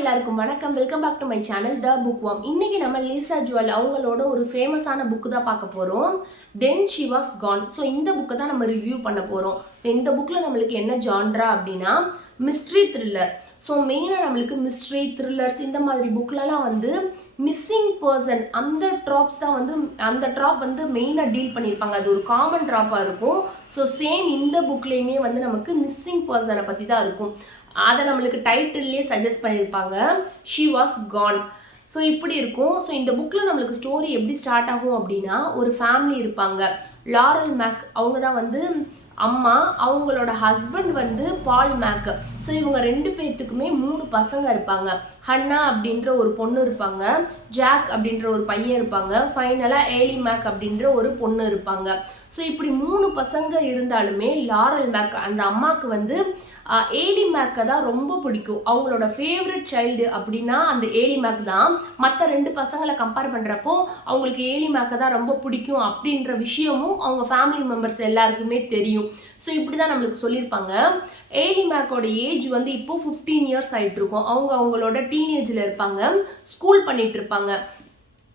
எல்லாருக்கும் வணக்கம். Welcome back to my channel the book worm. இன்னைக்கு நம்ம லிசா ஜுவல் அவங்களோட ஒரு ஃபேமஸான புக்கு தான் பார்க்க போகிறோம். Then she was Khan. So இந்த புக்கை தான் நம்ம ரிவ்யூ பண்ண போகிறோம். ஸோ இந்த புக்கில் நம்மளுக்கு என்ன ஜான்ரா அப்படின்னா மிஸ்ட்ரி த்ரில்லர். ஸோ மெயினாக நம்மளுக்கு மிஸ்ட்ரி த்ரில்லர்ஸ் இந்த மாதிரி புக்லலாம் வந்து மிஸ்ஸிங் பர்சன் அந்த ட்ராப்ஸ் தான் வந்து அந்த ட்ராப் வந்து மெயினாக டீல் பண்ணியிருப்பாங்க. அது ஒரு காமன் ட்ராப்பாக இருக்கும். ஸோ சேம் இந்த புக்லேயுமே வந்து நமக்கு மிஸ்ஸிங் பர்சனை பற்றி தான் இருக்கும். அதை நம்மளுக்கு டைட்டில்லே சஜஸ்ட் பண்ணியிருப்பாங்க, ஷி வாஸ் கான். ஸோ இப்படி இருக்கும். ஸோ இந்த புக்கில் நம்மளுக்கு ஸ்டோரி எப்படி ஸ்டார்ட் ஆகும் அப்படின்னா, ஒரு ஃபேமிலி இருப்பாங்க. லாரல் மேக் அவங்க தான் வந்து அம்மா, அவங்களோட ஹஸ்பண்ட் வந்து பால் மேக். ஸோ இவங்க 2 பேர்த்துக்குமே 3 பசங்க இருப்பாங்க. ஹன்னா அப்படின்ற ஒரு பொண்ணு இருப்பாங்க, ஜாக் அப்படின்ற ஒரு பையன் இருப்பாங்க, ஃபைனலாக ஏலி மேக் அப்படின்ற ஒரு பொண்ணு இருப்பாங்க. ஸோ இப்படி 3 பசங்க இருந்தாலுமே லாரல் மேக் அந்த அம்மாவுக்கு வந்து ஏலி மேக்கை தான் ரொம்ப பிடிக்கும். அவங்களோட ஃபேவரட் சைல்டு அப்படின்னா அந்த ஏலி மேக் தான். மற்ற 2 பசங்களை கம்பேர் பண்ணுறப்போ அவங்களுக்கு ஏலி மேக்கை தான் ரொம்ப பிடிக்கும் அப்படின்ற விஷயமும் அவங்க ஃபேமிலி மெம்பர்ஸ் எல்லாருக்குமே தெரியும். ஸோ இப்படி தான் நம்மளுக்கு சொல்லியிருப்பாங்க. ஏலி மேக்கோட ஏஜ் வந்து இப்போ 15 இயர்ஸ் ஆகிட்டு இருக்கும். அவங்களோட டீனேஜில் இருப்பாங்க, ஸ்கூல் பண்ணிட்டு இருப்பாங்க.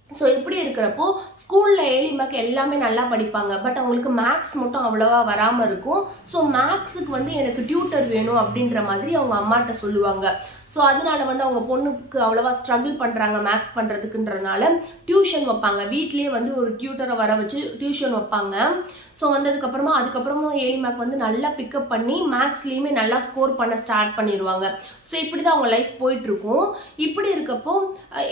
ஸோ இப்படி இருக்கிறப்போ ஸ்கூலில் ஏலி மேக் எல்லாமே நல்லா படிப்பாங்க. பட் அவங்களுக்கு மேக்ஸ் மட்டும் அவ்வளோவா வராமல் இருக்கும். ஸோ மேக்ஸுக்கு வந்து எனக்கு டியூட்டர் வேணும் அப்படின்ற மாதிரி அவங்க அம்மாட்ட சொல்லுவாங்க. ஸோ அதனால வந்து அவங்க பொண்ணுக்கு அவ்வளோவா ஸ்ட்ரகிள் பண்ணுறாங்க மேக்ஸ் பண்ணுறதுக்குன்றனால டியூஷன் வைப்பாங்க. வீட்லேயே வந்து ஒரு டியூட்டரை வர வச்சு டியூஷன் வைப்பாங்க. ஸோ அதுக்கப்புறமா ஏலி மேக் வந்து நல்லா பிக்கப் பண்ணி மேக்ஸ்லேயுமே நல்லா ஸ்கோர் பண்ண ஸ்டார்ட் பண்ணிடுவாங்க. ஸோ இப்படி தான் அவங்க லைஃப் போயிட்டுருக்கும். இப்படி இருக்கப்போ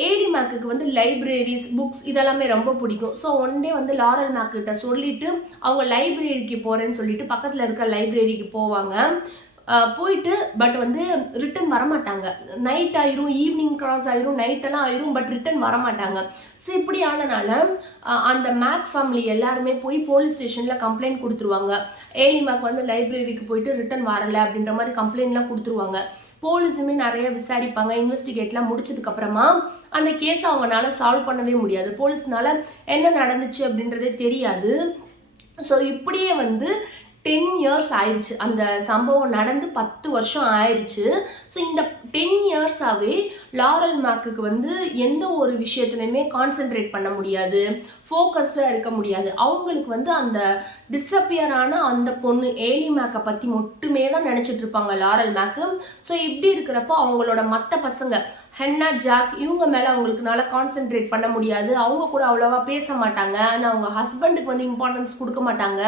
ஏலி மேக்குக்கு வந்து லைப்ரரிஸ், புக்ஸ் இதெல்லாமே ரொம்ப பிடிக்கும். ஸோ ஒன் டே வந்து லாரல் மேக் கிட்ட சொல்லிட்டு அவங்க லைப்ரரிக்கு போகிறேன்னு சொல்லிட்டு பக்கத்தில் இருக்க லைப்ரரிக்கு போவாங்க. போயிட்டு பட் வந்து ரிட்டன் வரமாட்டாங்க. நைட் ஆயிரும், ஈவினிங் கிராஸ் ஆயிரும், நைட்டெல்லாம் ஆயிரும், பட் ரிட்டன் வரமாட்டாங்க. ஸோ இப்படி ஆனனால அந்த மேக் ஃபேமிலி எல்லாருமே போய் போலீஸ் ஸ்டேஷனில் கம்ப்ளைண்ட் கொடுத்துருவாங்க. ஏலி மேக் வந்து லைப்ரரிக்கு போயிட்டு ரிட்டன் வரலை அப்படின்ற மாதிரி கம்ப்ளைண்ட்லாம் கொடுத்துருவாங்க. போலீஸுமே நிறைய விசாரிப்பாங்க. இன்வெஸ்டிகேட்லாம் முடிச்சதுக்கப்புறமா அந்த கேஸை அவங்களால சால்வ் பண்ணவே முடியாது. போலீஸ்னால என்ன நடந்துச்சு அப்படின்றதே தெரியாது. ஸோ இப்படியே வந்து 10 இயர்ஸ் ஆயிடுச்சு. அந்த சம்பவம் நடந்து 10 வருஷம் ஆயிடுச்சு. ஸோ இந்த 10 இயர்ஸாகவே லாரல் மேக்குக்கு வந்து எந்த ஒரு விஷயத்துலையுமே கான்சென்ட்ரேட் பண்ண முடியாது, ஃபோக்கஸ்டாக இருக்க முடியாது. அவங்களுக்கு வந்து அந்த டிஸப்பியரான அந்த பொண்ணு ஏலி மேக்கை பற்றி மட்டுமே தான் நினச்சிட்டு இருப்பாங்க லாரல் மேக்கு. ஸோ இப்படி இருக்கிறப்போ அவங்களோட மற்ற பசங்க ஹென்னா, ஜாக் இவங்க மேலே அவங்களுக்குனால கான்சென்ட்ரேட் பண்ண முடியாது. அவங்க கூட அவ்வளோவா பேச மாட்டாங்க. ஆனால் அவங்க ஹஸ்பண்டுக்கு வந்து இம்பார்ட்டன்ஸ் கொடுக்க மாட்டாங்க,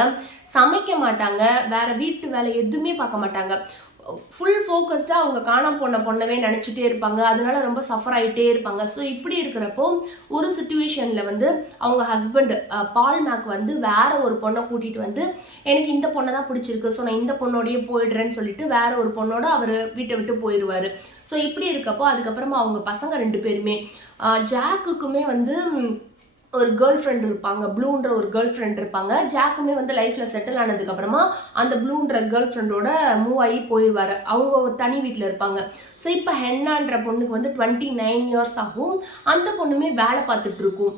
சமைக்க மாட்டாங்க, வேற வீட்டு வேலை எதுவுமே பார்க்க மாட்டாங்க. ஃபுல் ஃபோக்கஸ்டாக அவங்க காணாம போன பொண்ணவே நினச்சிட்டே இருப்பாங்க. அதனால ரொம்ப சஃபர் ஆகிட்டே இருப்பாங்க. ஸோ இப்படி இருக்கிறப்போ ஒரு சுச்சுவேஷனில் வந்து அவங்க ஹஸ்பண்டு பால் மேக் வந்து வேற ஒரு பொண்ணை கூட்டிகிட்டு வந்து எனக்கு இந்த பொண்ணை தான் பிடிச்சிருக்கு, ஸோ நான் இந்த பொண்ணோடையே போயிடுறேன்னு சொல்லிட்டு வேற ஒரு பொண்ணோட அவர் வீட்டை விட்டு போயிடுவார். ஸோ இப்படி இருக்கப்போ அதுக்கப்புறமா அவங்க பசங்க 2 பேருமே ஜாக்குக்குமே வந்து ஒரு கேர்ள் ஃப்ரெண்ட் இருப்பாங்க, ப்ளூன்ற ஒரு கேர்ள் ஃப்ரெண்ட் இருப்பாங்க. ஜாக்குமே வந்து லைஃப்பில் செட்டில் ஆனதுக்கப்புறமா அந்த ப்ளூன்ற கேர்ள் ஃப்ரெண்டோட மூவ் ஆகி போயிடுவார். அவங்க தனி வீட்டில் இருப்பாங்க. ஸோ இப்போ ஹென்னான்ற பொண்ணுக்கு வந்து 29 இயர்ஸ் ஆகும். அந்த பொண்ணுமே வேலை பார்த்துட்டு இருக்கும்.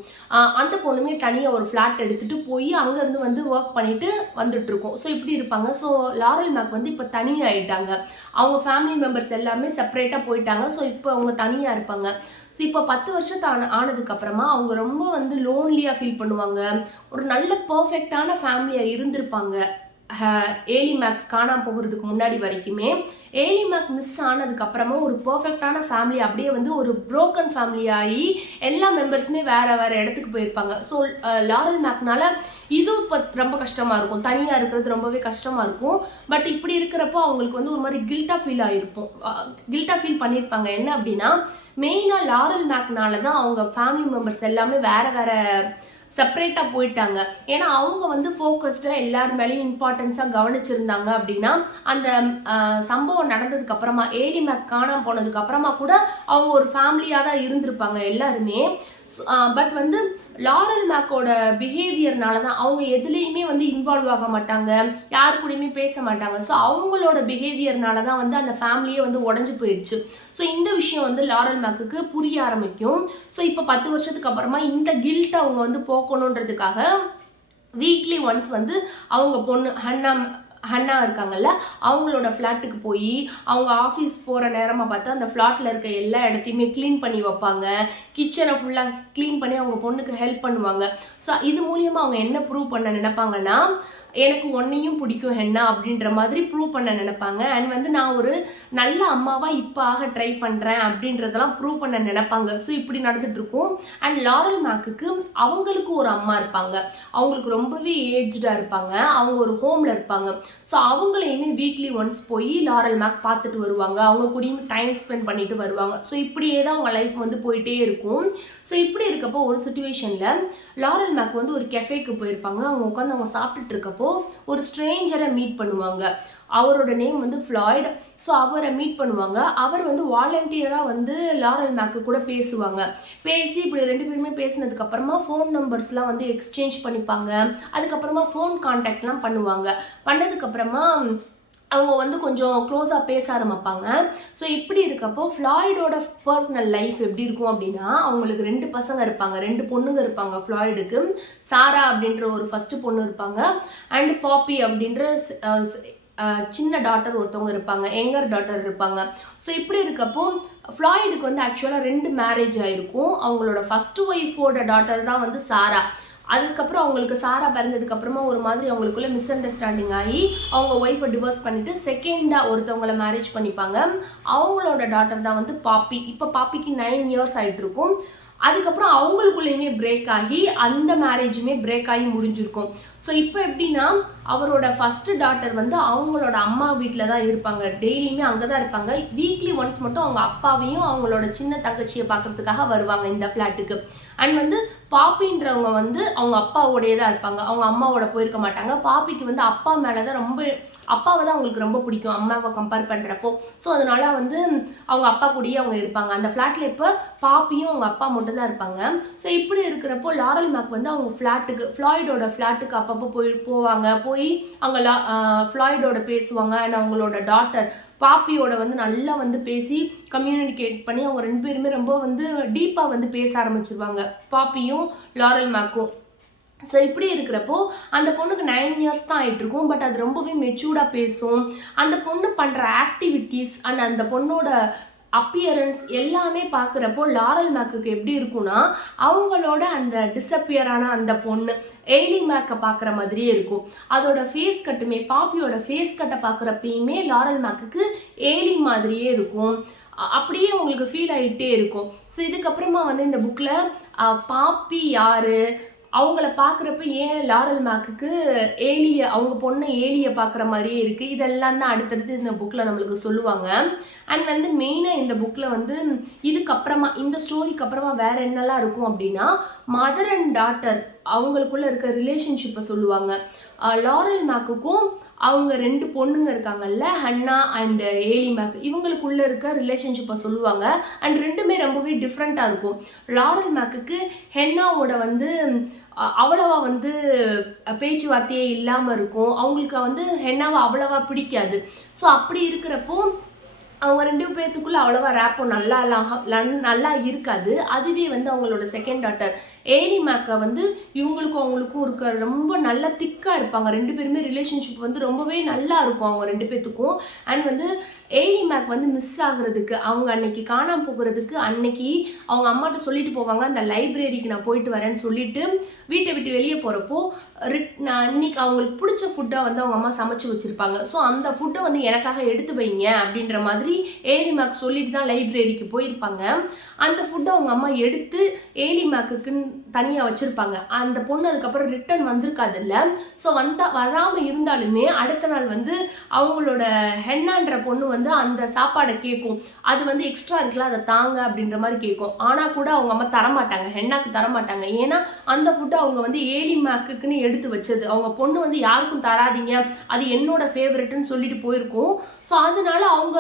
அந்த பொண்ணுமே தனியாக ஒரு ஃப்ளாட் எடுத்துகிட்டு போய் அங்கேருந்து வந்து ஒர்க் பண்ணிட்டு வந்துட்டு இருக்கும். ஸோ இப்படி இருப்பாங்க. ஸோ லாரல் மேக் வந்து இப்போ தனியாகிட்டாங்க. அவங்க ஃபேமிலி மெம்பர்ஸ் எல்லாமே செப்பரேட்டாக போயிட்டாங்க. ஸோ இப்போ அவங்க தனியாக இருப்பாங்க. ஸோ இப்போ 10 வருஷத்து ஆனதுக்கப்புறமா அவங்க ரொம்ப வந்து லோன்லியாக ஃபீல் பண்ணுவாங்க. ஒரு நல்ல பர்ஃபெக்டான ஃபேமிலியாக இருந்திருப்பாங்க. ஏலி மேக் காணாம போகிறதுக்கு முன்னாடி வரைக்குமே ஏலி மேக் மிஸ் ஆனதுக்கப்புறமா ஒரு பர்ஃபெக்டான ஃபேமிலி அப்படியே வந்து ஒரு ப்ரோக்கன் ஃபேமிலி ஆகி எல்லா மெம்பர்ஸுமே வேறு இடத்துக்கு போயிருப்பாங்க. ஸோ லாரல் மேக்னால இது ரொம்ப கஷ்டமாக இருக்கும். தனியாக இருக்கிறது ரொம்பவே கஷ்டமாக இருக்கும். பட் இப்படி இருக்கிறப்போ அவங்களுக்கு வந்து ஒரு மாதிரி கில்ட்டாக ஃபீல் பண்ணியிருப்பாங்க. என்ன அப்படின்னா மெயினாக லாரல் மேக்னால தான் அவங்க ஃபேமிலி மெம்பர்ஸ் எல்லாமே வேறு செப்பரேட்டாக போயிட்டாங்க. ஏன்னா அவங்க வந்து ஃபோக்கஸ்டாக எல்லார் மேலேயும் இம்பார்ட்டன்ஸாக கவனிச்சிருந்தாங்க. அப்படின்னா அந்த சம்பவம் நடந்ததுக்கு அப்புறமா ஏலி மேக் காணாம போனதுக்கு அப்புறமா கூட அவங்க ஒரு ஃபேமிலியாக தான் இருந்திருப்பாங்க எல்லாருமே. பட் வந்து லாரல் மேக்கோட பிஹேவியர்னால தான் அவங்க எதுலேயுமே வந்து இன்வால்வ் ஆக மாட்டாங்க, யாரு கூடயுமே பேச மாட்டாங்க. ஸோ அவங்களோட பிஹேவியர்னால தான் வந்து அந்த ஃபேமிலியே வந்து உடஞ்சி போயிடுச்சு. ஸோ இந்த விஷயம் வந்து லாரல் மேக்குக்கு புரிய ஆரம்பிக்கும். ஸோ இப்போ 10 வருஷத்துக்கு அப்புறமா இந்த கில்ட்டை அவங்க வந்து போக்கணுன்றதுக்காக வீக்லி ஒன்ஸ் வந்து அவங்க பொண்ணு ஹன்னா இருக்காங்கல்ல, அவங்களோட ஃப்ளாட்டுக்கு போய் அவங்க ஆஃபீஸ் போகிற நேரமாக பார்த்து அந்த ஃப்ளாட்டில் இருக்க எல்லா இடத்தையுமே க்ளீன் பண்ணி வைப்பாங்க. கிச்சனை ஃபுல்லாக க்ளீன் பண்ணி அவங்க பொண்ணுக்கு ஹெல்ப் பண்ணுவாங்க. ஸோ இது மூலியமாக அவங்க என்ன ப்ரூவ் பண்ண நினைப்பாங்கன்னா, எனக்கு உன்னையும் பிடிக்கும் ஹென்னா அப்படின்ற மாதிரி ப்ரூவ் பண்ண நினைப்பாங்க. அண்ட் வந்து நான் ஒரு நல்ல அம்மாவாக இப்போ ஆக ட்ரை பண்ணுறேன் அப்படின்றதெல்லாம் ப்ரூவ் பண்ண நினைப்பாங்க. ஸோ இப்படி நடந்துட்டு இருக்கும். அண்ட் லாரல் மேக்குக்கு அவங்களுக்கு ஒரு அம்மா இருப்பாங்க. அவங்களுக்கு ரொம்பவே ஏஜ்டாக இருப்பாங்க. அவங்க ஒரு ஹோமில் இருப்பாங்க. ஸோ அவங்களையுமே வீக்லி ஒன்ஸ் போய் லாரல் மேக் பார்த்துட்டு வருவாங்க. அவங்க கூடயும் டைம் ஸ்பெண்ட் பண்ணிட்டு வருவாங்க. ஸோ இப்படியே தான் அவங்க லைஃப் வந்து போயிட்டே இருக்கும். ஸோ இப்படி இருக்கப்போ ஒரு சுச்சுவேஷனில் லாரல் மேக் வந்து ஒரு கெஃபேக்கு போயிருப்பாங்க. அவங்க உட்காந்து அவங்க சாப்பிட்டுட்டு இருக்கப்போ ஒரு ஸ்ட்ரேஞ்சரை மீட் பண்ணுவாங்க. அவரோட நேம் வந்து ஃப்ளாய்ட். ஸோ அவரை மீட் பண்ணுவாங்க. அவர் வந்து வாலண்டியராக வந்து லாரல் மேக்கு கூட பேசுவாங்க. பேசி இப்படி 2 பேருமே பேசினதுக்கு அப்புறமா ஃபோன் நம்பர்ஸ்லாம் வந்து எக்ஸ்சேஞ்ச் பண்ணிப்பாங்க. அதுக்கப்புறமா ஃபோன் கான்டாக்ட்லாம் பண்ணுவாங்க. பண்ணதுக்கப்புறமா அவங்க வந்து கொஞ்சம் க்ளோஸாக பேச ஆரம்பிப்பாங்க. ஸோ இப்படி இருக்கப்போ ஃப்ளாய்டோட பர்சனல் லைஃப் எப்படி இருக்கும் அப்படின்னா, அவங்களுக்கு 2 பசங்க இருப்பாங்க, 2 பொண்ணுங்க இருப்பாங்க ஃப்ளாய்டுக்கு. சாரா அப்படின்ற ஒரு ஃபஸ்ட்டு பொண்ணு இருப்பாங்க. அண்ட் பாப்பி அப்படின்ற சின்ன டாட்டர் ஒருத்தவங்க இருப்பாங்க, யங்கர் டாட்டர் இருப்பாங்க. ஸோ இப்படி இருக்கப்போ ஃப்ளாய்டுக்கு வந்து ஆக்சுவலாக 2 மேரேஜ் ஆகிருக்கும். அவங்களோட ஃபஸ்ட்டு ஒய்ஃபோட டாட்டர் தான் வந்து சாரா. அதுக்கப்புறம் அவங்களுக்கு சாரா பிறந்ததுக்கப்புறமா ஒரு மாதிரி அவங்களுக்குள்ள மிஸ் அண்டர்ஸ்டாண்டிங் ஆகி அவங்க ஒய்ஃபை டிவோர்ஸ் பண்ணிவிட்டு செகண்டாக ஒருத்தவங்களை மேரேஜ் பண்ணிப்பாங்க. அவங்களோட டாட்டர் தான் வந்து பாப்பி. இப்போ பாப்பிக்கு 9 இயர்ஸ் ஆகிட்ருக்கும். அதுக்கப்புறம் அவங்களுக்குள்ளேயுமே பிரேக் ஆகி அந்த மேரேஜுமே பிரேக் ஆகி முடிஞ்சிருக்கும். ஸோ இப்போ எப்படின்னா, அவரோட ஃபஸ்ட்டு டாட்டர் வந்து அவங்களோட அம்மா வீட்டில் தான் இருப்பாங்க. டெய்லியுமே அங்கே தான் இருப்பாங்க. வீக்லி ஒன்ஸ் மட்டும் அவங்க அப்பாவையும் அவங்களோட சின்ன தங்கச்சியை பார்க்குறதுக்காக வருவாங்க இந்த ஃப்ளாட்டுக்கு. அண்ட் வந்து பாப்பின்றவங்க வந்து அவங்க அப்பாவோடையே தான் இருப்பாங்க. அவங்க அம்மாவோட போயிருக்க மாட்டாங்க. பாப்பிக்கு வந்து அப்பா மேலே தான் அப்பாவை தான் அவங்களுக்கு ரொம்ப பிடிக்கும், அம்மாவை கம்பேர் பண்ணுறப்போ. ஸோ அதனால வந்து அவங்க அப்பா கூடயே அவங்க இருப்பாங்க. அந்த ஃப்ளாட்டில் இப்போ பாப்பியும் அவங்க அப்பா மட்டும் தான் இருப்பாங்க. ஸோ இப்படி இருக்கிறப்போ லாரல் மேக் வந்து அவங்க ஃப்ளாய்டோட ஃப்ளாட்டுக்கு அப்பப்போ போவாங்க. போய் அவங்க ஃப்ளாய்டோட பேசுவாங்க. அண்ட் அவங்களோட டாட்டர் பாப்பியோட வந்து நல்லா வந்து பேசி கம்யூனிகேட் பண்ணி அவங்க 2 பேருமே ரொம்ப வந்து டீப்பாக வந்து பேச ஆரம்பிச்சிருவாங்க, பாப்பியும் லாரல் மேக்கும். ஸோ இப்படி இருக்கிறப்போ அந்த பொண்ணுக்கு 9 இயர்ஸ் தான் ஆகிட்ருக்கும். பட் அது ரொம்பவே மெச்சூர்டாக பேசும். அந்த பொண்ணு பண்ணுற ஆக்டிவிட்டீஸ் அண்ட் அந்த பொண்ணோட அப்பியரன்ஸ் எல்லாமே பார்க்குறப்போ லாரல் மேக்குக்கு எப்படி இருக்குன்னா, அவங்களோட அந்த டிஸப்பியரான அந்த பொண்ணு எய்லி மேக்கை பார்க்குற மாதிரியே இருக்கும். அதோட ஃபேஸ் கட்டுமே, பாப்பியோட ஃபேஸ் கட்டை பார்க்குறப்பயுமே லாரல் மேக்குக்கு எய்லி மாதிரியே இருக்கும். அப்படியே உங்களுக்கு ஃபீல் ஆகிட்டே இருக்கும். ஸோ இதுக்கப்புறமா வந்து இந்த புக்கில் பாப்பி யாரு, அவங்கள பார்க்குறப்ப ஏன் லாரல் மேக்குக்கு அவங்க பொண்ணை ஏலியை பார்க்குற மாதிரியே இருக்குது, இதெல்லாம் தான் அடுத்தடுத்து இந்த புக்கில் நம்மளுக்கு சொல்லுவாங்க. அண்ட் வந்து மெயினாக இந்த புக்கில் வந்து இதுக்கப்புறமா இந்த ஸ்டோரிக்கு அப்புறமா வேறு என்னெல்லாம் இருக்கும் அப்படின்னா, மதர் அண்ட் டாட்டர் அவங்களுக்குள்ளே இருக்க ரிலேஷன்ஷிப்பை சொல்லுவாங்க. லாரல் மேக்குக்கும் அவங்க 2 பொண்ணுங்க இருக்காங்கல்ல, ஹன்னா அண்ட் ஏலி மேக், இவங்களுக்குள்ள இருக்க ரிலேஷன்ஷிப்பை சொல்லுவாங்க. அண்ட் 2மே ரொம்பவே டிஃப்ரெண்ட்டாக இருக்கும். லாரல் மேக்குக்கு ஹென்னாவோட வந்து அவ்வளவா வந்து பேச்சுவார்த்தையே இல்லாமல் இருக்கும். அவங்களுக்கு வந்து ஹென்னாவை அவ்வளவா பிடிக்காது. ஸோ அப்படி இருக்கிறப்போ அவங்க 2 பேர்த்துக்குள்ள அவ்வளவா ரேப்போ நல்லா இருக்காது. அதுவே வந்து அவங்களோட செகண்ட் டாட்டர் ஏலி மேக்கை வந்து அவங்களுக்கும் இருக்க ரொம்ப நல்லா திக்காக இருப்பாங்க. 2 பேருமே ரிலேஷன்ஷிப் வந்து ரொம்பவே நல்லா இருக்கும் அவங்க 2 பேர்த்துக்கும். அண்ட் வந்து ஏலி மேக் வந்து மிஸ் ஆகுறதுக்கு, அவங்க அன்னைக்கு காணாமல் போகிறதுக்கு அன்னைக்கு அவங்க அம்மாட்ட சொல்லிட்டு போவாங்க, அந்த லைப்ரரிக்கு நான் போயிட்டு வரேன்னு சொல்லிட்டு வீட்டை விட்டு வெளியே போகிறப்போ இன்னைக்கு அவங்களுக்கு பிடிச்ச ஃபுட்டை வந்து அவங்க அம்மா சமைச்சு வச்சுருப்பாங்க. ஸோ அந்த ஃபுட்டை வந்து எனக்காக எடுத்து வைங்க அப்படின்ற மாதிரி ஏலி மேக் சொல்லிட்டு தான் லைப்ரரிக்கு போயிருப்பாங்க. அந்த ஃபுட்டை அவங்க அம்மா எடுத்து ஏலி மேக்குக்குன்னு தனியாக வச்சுருப்பாங்க. அந்த பொண்ணு அதுக்கப்புறம் ரிட்டர்ன் வந்திருக்காது இல்லை. ஸோ வராமல் இருந்தாலுமே அடுத்த நாள் வந்து அவங்களோட ஹென்னான்ற பொண்ணு வந்து அந்த சாப்பாடை கேட்கும். அது வந்து எக்ஸ்ட்ரா இருக்குல்ல, அதை தாங்க அப்படின்ற மாதிரி கேட்கும். ஆனால் கூட அவங்க அம்மா தரமாட்டாங்க, ஹென்னாக்கு தரமாட்டாங்க. ஏன்னா அந்த ஃபுட்டை அவங்க வந்து ஏலி மேக்குன்னு எடுத்து வச்சது. அவங்க பொண்ணு வந்து யாருக்கும் தராதிங்க, அது என்னோட ஃபேவரெட்டுன்னு சொல்லிட்டு போயிருக்கும். ஸோ அதனால அவங்க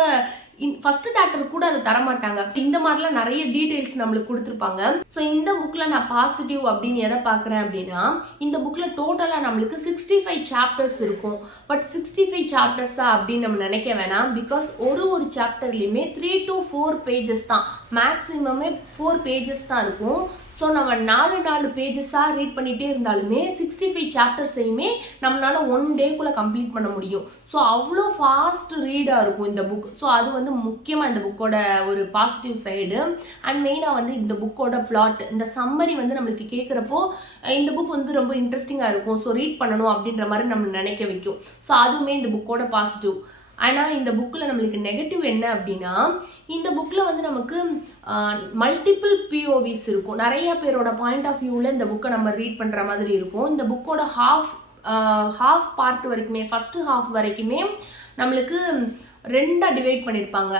ஃபர்ஸ்ட் சாப்டர் கூட அதை தரமாட்டாங்க. இந்த மாதிரிலாம் நிறைய டீடைல்ஸ் நம்மளுக்கு கொடுத்துருப்பாங்க. ஸோ இந்த புக்கில் நான் பாசிட்டிவ் அப்படின்னு எதை பார்க்குறேன் அப்படின்னா, இந்த புக்கில் டோட்டலாக நம்மளுக்கு 65 சாப்டர்ஸ் இருக்கும். பட் 65 சாப்டர்ஸா அப்படின்னு நம்ம நினைக்க வேணாம். பிகாஸ் ஒரு சாப்டர்லையுமே 3 to 4 பேஜஸ் தான், மேக்ஸிமமே 4 பேஜஸ் தான் இருக்கும். ஸோ நம்ம 4 பேஜஸாக ரீட் பண்ணிகிட்டே இருந்தாலுமே 65 சாப்டர்ஸையுமே நம்மளால 1 டேக்குள்ளே கம்ப்ளீட் பண்ண முடியும். ஸோ அவ்வளோ ஃபாஸ்ட் ரீடாக இருக்கும் இந்த புக். ஸோ அது வந்து முக்கியமாக இந்த புக்கோட ஒரு பாசிட்டிவ் சைடு. அண்ட் மெயினாக வந்து இந்த புக்கோட பிளாட், இந்த சம்மரி வந்து நம்மளுக்கு கேட்குறப்போ இந்த புக் வந்து ரொம்ப இன்ட்ரெஸ்டிங்காக இருக்கும். ஸோ ரீட் பண்ணணும் அப்படின்ற மாதிரி நம்ம நினைக்க வைக்கும். ஸோ அதுவுமே இந்த புக்கோட பாசிட்டிவ். ஆனால் இந்த புக்கில் நம்மளுக்கு நெகட்டிவ் என்ன அப்படின்னா, இந்த புக்கில் வந்து நமக்கு மல்டிபிள் பிஓவிஸ் இருக்கும். நிறைய பேரோட பாயிண்ட் ஆஃப் வியூவில் இந்த புக்கை நம்ம ரீட் பண்ணுற மாதிரி இருக்கும். இந்த புக்கோட ஹாஃப் பார்ட் வரைக்குமே, ஃபஸ்ட்டு ஹாஃப் வரைக்குமே நம்மளுக்கு 2ஆக டிவைட் பண்ணியிருப்பாங்க.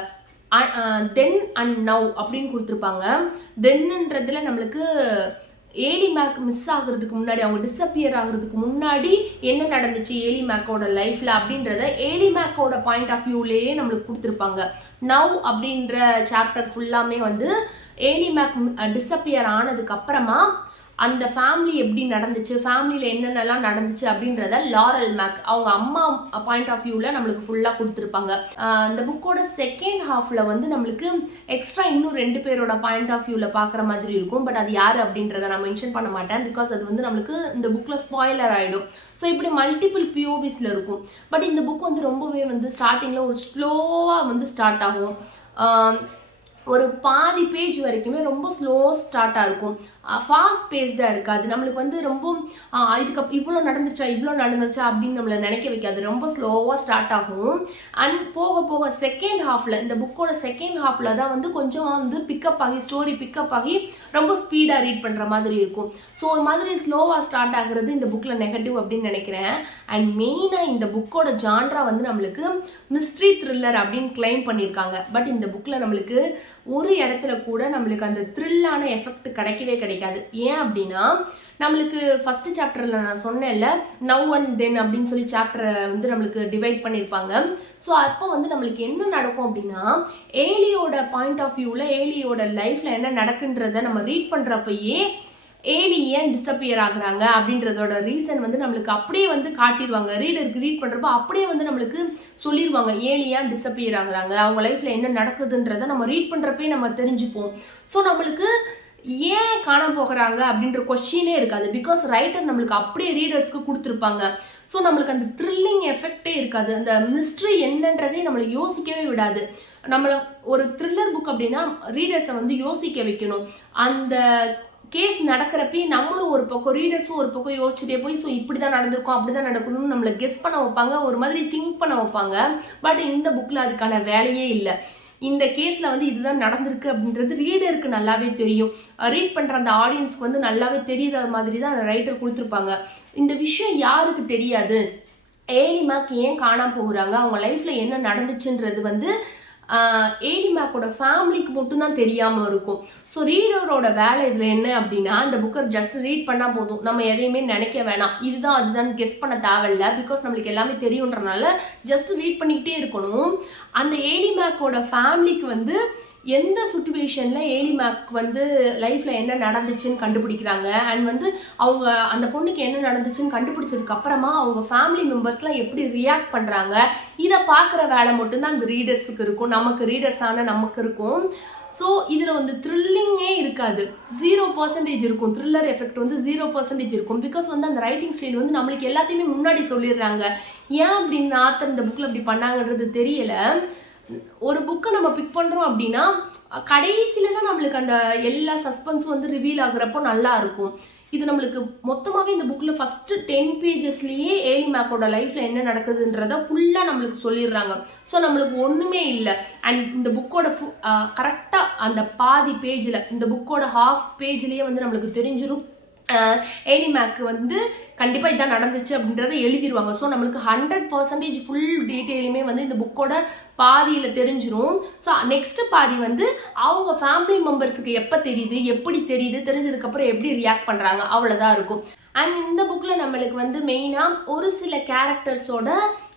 தென் அண்ட் நவ் அப்படின்னு கொடுத்துருப்பாங்க. தென்னுன்றதுல நம்மளுக்கு ஏலி மேக் மிஸ் ஆகுறதுக்கு முன்னாடி, அவங்க டிஸப்பியர் ஆகுறதுக்கு முன்னாடி என்ன நடந்துச்சு ஏலி மேக்கோட லைஃப்ல அப்படின்றத ஏலி மேக்கோட பாயிண்ட் ஆஃப் வியூலேயே நம்மளுக்கு கொடுத்துருப்பாங்க. நவ் அப்படின்ற சாப்டர் ஃபுல்லாமே வந்து ஏலி மேக் டிஸப்பியர் ஆனதுக்கு அப்புறமா அந்த ஃபேமிலி எப்படி நடந்துச்சு, ஃபேமிலியில் என்னென்னலாம் நடந்துச்சு அப்படின்றத லாரல் மேக் அவங்க அம்மா பாயிண்ட் ஆஃப் வியூவில் நம்மளுக்கு ஃபுல்லாக கொடுத்துருப்பாங்க. இந்த புக்கோட செகண்ட் ஹாஃபில் வந்து நம்மளுக்கு எக்ஸ்ட்ரா இன்னும் 2 பேரோட பாயிண்ட் ஆஃப் வியூவில் பார்க்குற மாதிரி இருக்கும். பட் அது யார் அப்படின்றத நான் மென்ஷன் பண்ண மாட்டேன். பிகாஸ் அது வந்து நம்மளுக்கு இந்த புக்கில் ஸ்பாய்லர் ஆகிடும். ஸோ இப்படி மல்டிபிள் பிஓவிஸில் இருக்கும். பட் இந்த புக் வந்து ரொம்பவே வந்து ஸ்டார்டிங்கில் ஒரு ஸ்லோவாக வந்து ஸ்டார்ட் ஆகும். ஒரு பாதி பேஜ் வரைக்குமே ரொம்ப ஸ்லோ ஸ்டார்ட்டாக இருக்கும். ஃபாஸ்ட் பேஸ்டாக இருக்காது. நம்மளுக்கு வந்து ரொம்ப இவ்வளோ நடந்துச்சா அப்படின்னு நம்மளை நினைக்க வைக்காது. ரொம்ப ஸ்லோவாக ஸ்டார்ட் ஆகும். அண்ட் போக போக செகண்ட் ஹாஃபில், இந்த புக்கோட செகண்ட் ஹாஃபில் தான் வந்து கொஞ்சம் வந்து பிக்கப் ஆகி, ஸ்டோரி பிக்கப் ஆகி ரொம்ப ஸ்பீடாக ரீட் பண்ணுற மாதிரி இருக்கும். ஸோ ஒரு மாதிரி ஸ்லோவாக ஸ்டார்ட் ஆகுறது இந்த புக்கில் நெகட்டிவ் அப்படின்னு நினைக்கிறேன். அண்ட் மெயினாக இந்த புக்கோட ஜான்ரா வந்து நம்மளுக்கு மிஸ்ட்ரி த்ரில்லர் அப்படின்னு கிளைம் பண்ணியிருக்காங்க. பட் இந்த புக்கில் நம்மளுக்கு ஒரு இடத்துல கூட நம்மளுக்கு அந்த த்ரில்லான எஃபெக்ட் கிடைக்கவே கிடைக்காது. ஏன் அப்படின்னா, நம்மளுக்கு ஃபர்ஸ்ட் சாப்டர்ல நான் சொன்னேன்ல, நவ் அண்ட் தென் அப்படின்னு சொல்லி சாப்டரை வந்து நம்மளுக்கு டிவைட் பண்ணியிருப்பாங்க. ஸோ அப்போ வந்து நம்மளுக்கு என்ன நடக்கும் அப்படின்னா, ஏலியோட பாயிண்ட் ஆஃப் வியூவில் ஏலியோட லைஃப்ல என்ன நடக்குன்றத நம்ம ரீட் பண்ணுறப்பயே ஏலி ஏன் டிஸப்பியர் ஆகுறாங்க அப்படின்றதோட ரீசன் வந்து நம்மளுக்கு அப்படியே வந்து காட்டிடுவாங்க. ரீடருக்கு ரீட் பண்ணுறப்போ அப்படியே வந்து நம்மளுக்கு சொல்லிடுவாங்க ஏலி ஏன் டிஸப்பியர் ஆகுறாங்க, அவங்க லைஃப்பில் என்ன நடக்குதுன்றதை நம்ம ரீட் பண்ணுறப்பே நம்ம தெரிஞ்சுப்போம். ஸோ நம்மளுக்கு ஏன் காண போகிறாங்க அப்படின்ற கொஸ்டினே இருக்காது. பிகாஸ் ரைட்டர் நம்மளுக்கு அப்படியே ரீடர்ஸ்க்கு கொடுத்துருப்பாங்க. ஸோ நம்மளுக்கு அந்த த்ரில்லிங் எஃபெக்டே இருக்காது. அந்த மிஸ்ட்ரி என்னன்றதே நம்மளை யோசிக்கவே விடாது. நம்மளை ஒரு த்ரில்லர் புக் அப்படின்னா ரீடர்ஸை வந்து யோசிக்க வைக்கணும். அந்த கேஸ் நடக்கிறப்பே நம்மளும் ஒரு பக்கம், ரீடர்ஸும் ஒரு பக்கம் யோசிச்சுட்டே போய் ஸோ இப்படி தான் நடந்திருக்கும், அப்படி தான் நடக்கணும்னு நம்மளை கெஸ் பண்ண வைப்பாங்க, ஒரு மாதிரி திங்க் பண்ண வைப்பாங்க. பட் இந்த புக்கில் அதுக்கான வேலையே இல்லை. இந்த கேஸில் வந்து இதுதான் நடந்திருக்கு அப்படின்றது ரீடருக்கு நல்லாவே தெரியும். ரீட் பண்ணுற அந்த ஆடியன்ஸ்க்கு வந்து நல்லாவே தெரிகிற மாதிரி தான் அந்த ரைட்டர் கொடுத்துருப்பாங்க. இந்த விஷயம் யாருக்கு தெரியாது, ஏலி மேக் ஏன் காணாம போகிறாங்க, அவங்க லைஃப்பில் என்ன நடந்துச்சுன்றது வந்து ஏலி மேக்கோட ஃபேமிலிக்கு மட்டும்தான் தெரியாமல் இருக்கும். ஸோ ரீடரோட வேலை இதில் என்ன அப்படின்னா, இந்த புக்கை ஜஸ்ட் ரீட் பண்ணால் போதும், நம்ம எதையுமே நினைக்க வேணாம், இதுதான் அதுதான் கெஸ் பண்ண தேவையில்லை. பிகாஸ் நம்மளுக்கு எல்லாமே தெரியுன்றனால ஜஸ்ட் ரீட் பண்ணிக்கிட்டே இருக்கணும். அந்த ஏலி மேக்கோட ஃபேமிலிக்கு வந்து எந்த சுச்சுவேஷனில் ஏலி மேக் வந்து லைஃப்பில் என்ன நடந்துச்சுன்னு கண்டுபிடிக்கிறாங்க, அண்ட் வந்து அவங்க அந்த பொண்ணுக்கு என்ன நடந்துச்சுன்னு கண்டுபிடிச்சதுக்கு அப்புறமா அவங்க ஃபேமிலி மெம்பர்ஸ்லாம் எப்படி ரியாக்ட் பண்ணுறாங்க, இதை பார்க்குற வேலை மட்டும்தான் அந்த ரீடர்ஸுக்கு இருக்கும், நமக்கு ரீடர்ஸான நமக்கு இருக்கும். ஸோ இதில் வந்து த்ரில்லிங்கே இருக்காது, 0% இருக்கும். த்ரில்லர் எஃபெக்ட் வந்து 0% இருக்கும். பிகாஸ் வந்து அந்த ரைட்டிங் ஸ்டைல் வந்து நம்மளுக்கு எல்லாத்தையுமே முன்னாடி சொல்லிடுறாங்க. ஏன் அப்படின்னு ஆத்தர் இந்த புக்கில் அப்படி பண்ணாங்கன்றது தெரியலை. ஒரு புக்கை நம்ம பிக் பண்ணுறோம் அப்படின்னா கடைசியில் தான் நம்மளுக்கு அந்த எல்லா சஸ்பென்ஸும் வந்து ரிவீல் ஆகுறப்போ நல்லா இருக்கும். இது நம்மளுக்கு மொத்தமாகவே இந்த புக்கில் ஃபஸ்ட்டு 10 பேஜஸ்லேயே ஏலி மேக்கோட லைஃப்பில் என்ன நடக்குதுன்றத ஃபுல்லாக நம்மளுக்கு சொல்லிடுறாங்க. ஸோ நம்மளுக்கு ஒன்றுமே இல்லை. அண்ட் இந்த புக்கோட கரெக்டாக அந்த பாதி பேஜில், இந்த புக்கோட ஹாஃப் பேஜ்லேயே வந்து நம்மளுக்கு தெரிஞ்சிடும் ஏலி மேக்கு வந்து கண்டிப்பாக இதான் நடந்துச்சு அப்படின்றத எழுதிடுவாங்க. ஸோ நம்மளுக்கு 100% ஃபுல் டீட்டெயிலுமே வந்து இந்த புக்கோட பாதியில் தெரிஞ்சிடும். ஸோ நெக்ஸ்ட் பாதி வந்து அவங்க ஃபேமிலி மெம்பர்ஸுக்கு எப்போ தெரியுது, எப்படி தெரியுது, தெரிஞ்சதுக்கப்புறம் எப்படி ரியாக்ட் பண்ணுறாங்க, அவ்வளோதான் இருக்கும். அண்ட் இந்த புக்கில் நம்மளுக்கு வந்து மெயினாக ஒரு சில கேரக்டர்ஸோட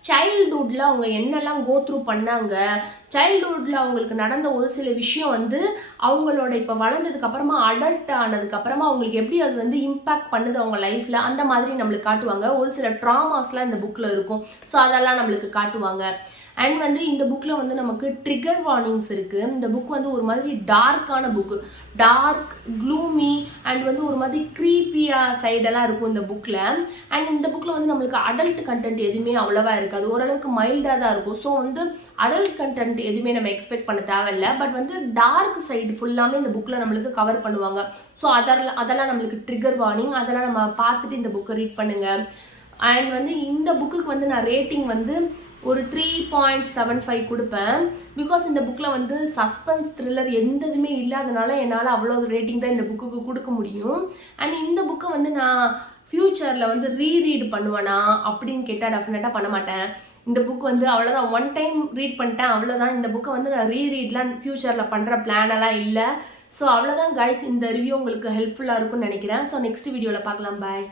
சைல்ட்ஹுட்டில் அவங்க என்னெல்லாம் கோ த்ரூ பண்ணாங்க, சைல்ட்ஹுட்டில் அவங்களுக்கு நடந்த ஒரு சில விஷயம் வந்து அவங்களோட இப்போ வளர்ந்ததுக்கப்புறமா அடல்ட் ஆனதுக்கப்புறமா அவங்களுக்கு எப்படி அது வந்து இம்பேக்ட் பண்ணுது அவங்க லைஃப்பில், அந்த மாதிரி நம்மளுக்கு காட்டுவாங்க. ஒரு சில ட்ராமாஸ்லாம் இந்த புக்கில் இருக்கும். ஸோ அதெல்லாம் நம்மளுக்கு காட்டுவாங்க. அண்ட் வந்து இந்த புக்கில் வந்து நமக்கு ட்ரிகர் வார்னிங்ஸ் இருக்குது. இந்த புக் வந்து ஒரு மாதிரி டார்க்கான புக்கு, டார்க் க்ளூமி அண்ட் வந்து ஒரு மாதிரி க்ரீப்பியாக சைடெல்லாம் இருக்கும் இந்த புக்கில். அண்ட் இந்த புக்கில் வந்து நம்மளுக்கு அடல்ட் கண்டென்ட் எதுவுமே அவ்வளோவா இருக்காது, ஓரளவுக்கு மைல்டாக தான் இருக்கும். ஸோ வந்து அடல்ட் கண்டென்ட் எதுவுமே நம்ம எக்ஸ்பெக்ட் பண்ண தேவையில்லை. பட் வந்து டார்க் சைடு ஃபுல்லாமே இந்த புக்கில் நம்மளுக்கு கவர் பண்ணுவாங்க. ஸோ அதெல்லாம் நம்மளுக்கு ட்ரிகர் வார்னிங், அதெல்லாம் நம்ம பார்த்துட்டு இந்த புக்கை ரீட் பண்ணுங்கள். அண்ட் வந்து இந்த புக்குக்கு வந்து நான் ரேட்டிங் வந்து ஒரு 3.75 கொடுப்பேன். பிகாஸ் இந்த புக்கில் வந்து சஸ்பென்ஸ் த்ரில்லர் எந்த இதுவுமே இல்லாதனால என்னால் அவ்வளோ ரேட்டிங் தான் இந்த புக்குக்கு கொடுக்க முடியும். அண்ட் இந்த புக்கை வந்து நான் ஃப்யூச்சரில் வந்து ரீரீட் பண்ணுவேனா அப்படின்னு கேட்டால் டெஃபினட்டாக பண்ண மாட்டேன். இந்த புக் வந்து அவ்வளோதான், ஒன் டைம் ரீட் பண்ணிட்டேன் அவ்வளோதான். இந்த புக்கை வந்து நான் ரீரீட்லாம் ஃப்யூச்சரில் பண்ணுற பிளானெல்லாம் இல்லை. ஸோ அவ்வளோதான் கைஸ், இந்த ரிவ்யூ உங்களுக்கு ஹெல்ப்ஃபுல்லாக இருக்கும்னு நினைக்கிறேன். ஸோ நெக்ஸ்ட் வீடியோவில் பார்க்கலாம். பாய்.